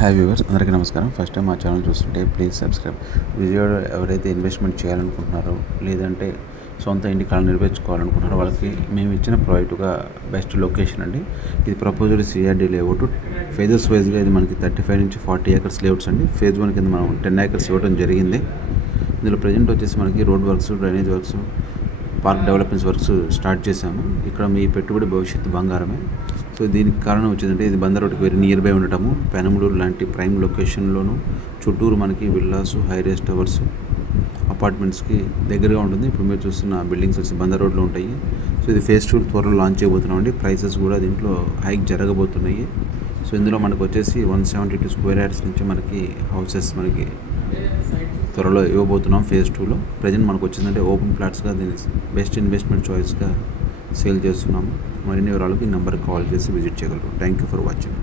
Hi viewers, అందరికీ నమస్కారం. First time మా ఛానల్ చూస్తుంటే ప్లీజ్ సబ్స్క్రైబ్. విజయవాడ ఎవరైతే ఇన్వెస్ట్మెంట్ చేయాలనుకుంటున్నారో లేదంటే సొంత ఇంటి కళ నెరవేర్చుకోవాలనుకుంటున్నారో వాళ్ళకి మేము ఇచ్చిన ప్రాజెక్టుగా బెస్ట్ లొకేషన్ అండి. ఇది ప్రపోజల్ సిఆర్డీ లేఅవుట్. ఫేజెస్ వైజ్గా ఇది మనకి 35 నుంచి 40 ఏకర్స్ లేఅవుట్స్ అండి. ఫేజ్ 1 కింద మనం 10 ఏకర్స్ ఇవ్వడం జరిగింది. ఇందులో ప్రజెంట్ వచ్చేసి మనకి road works, drainage works, park developments works start చేశాము. ఇక్కడ మీ పెట్టుబడి భవిష్యత్తు బంగారమే. సో దీనికి కారణం వచ్చిందంటే ఇది బందర్ రోడ్కి వెరీ నియర్ బై ఉండటము, పెనమలూరు లాంటి ప్రైమ్ లొకేషన్లోను, చుట్టూరు మనకి విల్లాస్, హై రేస్ టవర్స్, అపార్ట్మెంట్స్కి దగ్గరగా ఉంటుంది. ఇప్పుడు మీరు చూస్తున్న బిల్డింగ్స్ వచ్చి బందర్ రోడ్లో ఉంటాయి. సో ఇది ఫేజ్ 2 త్వరలో లాంచ్ చేయబోతున్నాం అండి. ప్రైసెస్ కూడా దీంట్లో హైక్ జరగబోతున్నాయి. సో ఇందులో మనకు వచ్చేసి 172 స్క్వేర్ యార్డ్స్ నుంచి మనకి హౌసెస్ మనకి త్వరలో ఇవ్వబోతున్నాం ఫేజ్ 2లో. ప్రజెంట్ మనకు వచ్చిందంటే ఓపెన్ ప్లాట్స్గా దీన్ని బెస్ట్ ఇన్వెస్ట్మెంట్ చాయిస్గా సేల్ చేస్తున్నాము. మరిన్ని వివరాలకు ఈ నెంబర్కి కాల్ చేసి విజిట్ చేయగలరు. Thank you for watching.